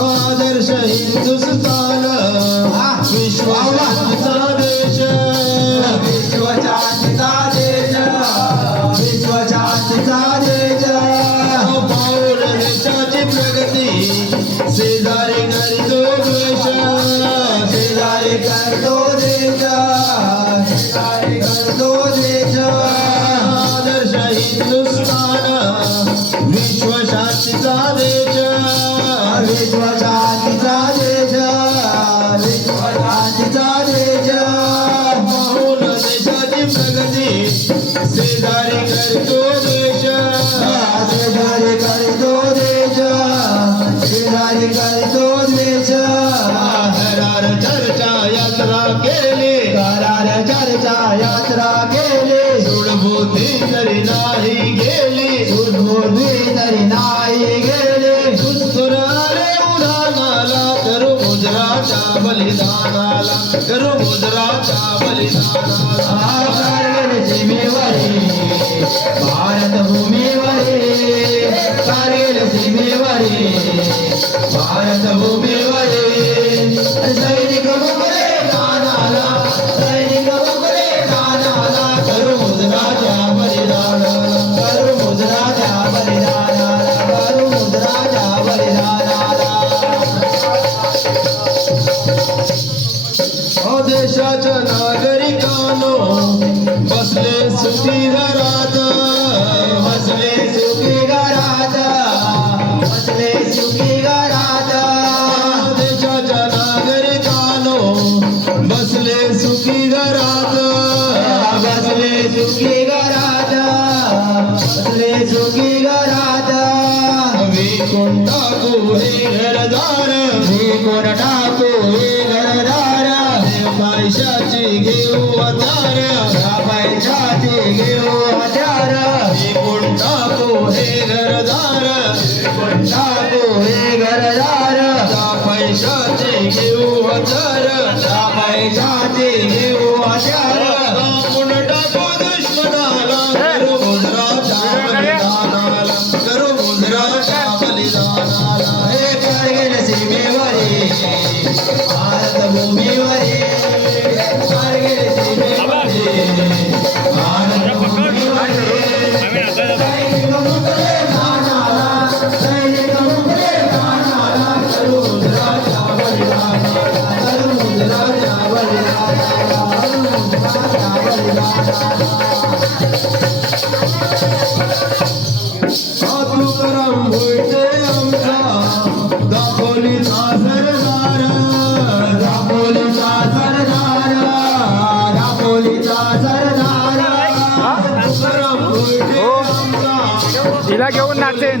आदर्श हिंदुस्तान तरी नाही गेले. रे उदानाला करू मुजराच्या बलिदानाला करू मुजराच्या बलिदानाला. देशाच्या नागरिकांनो बसले सुखी घरात बसले सुखी घरात बसले सुखी घरात. देशाच्या नागरिकांनो बसले सुखी घरात बसले सुखी घरात बसले सुखी घरात. मी कोण टाकू हे घरदार टाकू घेऊ हजार. विकून घरदार? विकून घरदार? त्या पैशाचे घेऊ हजार. त्या पैशाचे तिला घेऊन नाचेन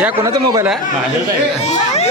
या कोणाचा मोबाईल आहे?